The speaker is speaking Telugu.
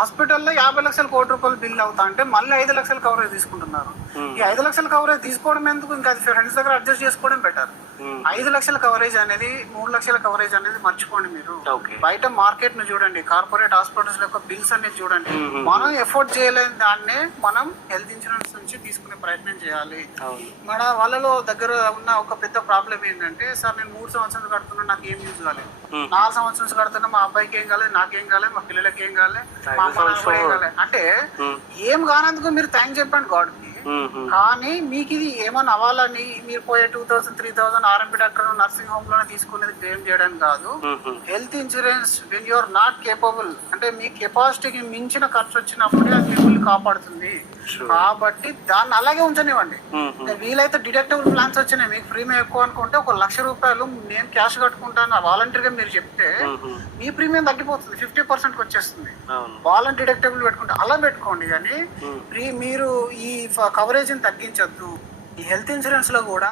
హాస్పిటల్లో 50 లక్షల కోటి రూపాయలు బిల్ అవుతా అంటే మళ్ళీ 5 లక్షల కవరేజ్ తీసుకుంటున్నారు. ఈ 5 లక్షల కవరేజ్ తీసుకోవడం ఎందుకు? ఇంకా అది ఫ్రెండ్స్ దగ్గర అడ్జస్ట్ చేసుకోవడం బెటర్. 5 లక్షల కవరేజ్ అనేది 3 లక్షల కవరేజ్ అనేది మర్చిపోండి మీరు. బయట మార్కెట్ ను చూడండి, కార్పొరేట్ హాస్పిటల్స్ యొక్క బిల్స్ అనేది చూడండి. మనం ఎఫోర్డ్ చేయలేని దాన్నే మనం హెల్త్ ఇన్సూరెన్స్ నుంచి తీసుకునే ప్రయత్నం చేయాలి. మన వాళ్ళలో దగ్గర ఉన్న ఒక పెద్ద ప్రాబ్లం ఏంటంటే, సార్ నేను 3 సంవత్సరాలు కడుతున్నా, నాకు ఏం యూజ్ కాలేదు. 4 సంవత్సరాలు కడుతున్నా, మా అబ్బాయికి ఏం కాలేదు, నాకేం కాలేదు, మా పిల్లలకి ఏం కాలేదు, మా అమ్మ ఏం కాలేదు. అంటే ఏం కానందుకు మీరు థ్యాంక్స్ చెప్పండి గాడ్ కి. కానీ మీకు ఇది ఏమన్నా అవ్వాలని మీరు పోయే 2000, 3000 ఆర్ఎంపీ డాక్టర్ నర్సింగ్ హోమ్ లోనే తీసుకునేది క్లెయిమ్ చేయడానికి కాదు. Health insurance when you're not capable, అంటే మీ కెపాసిటీకి మించిన ఖర్చు వచ్చినప్పుడే అది మిమ్మల్ని కాపాడుతుంది. కాబట్టి దాన్ని అలాగే ఉంచనివ్వండి. వీలైతే డిడక్టబుల్ ప్లాన్స్ వచ్చినాయి, మీకు ప్రీమియం ఎక్కువ అనుకుంటే 1,00,000 రూపాయలు నేను క్యాష్ కట్టుకుంటాను వాలంటీర్గా మీరు చెప్తే మీ ప్రీమియం తగ్గిపోతుంది, 50% వచ్చేస్తుంది. వాలంటీర్ డిడక్టబుల్ పెట్టుకుంటే అలా పెట్టుకోండి. కానీ మీరు ఈ కవరేజ్ ని తగ్గించొద్దు. ఈ హెల్త్ ఇన్సూరెన్స్ లో కూడా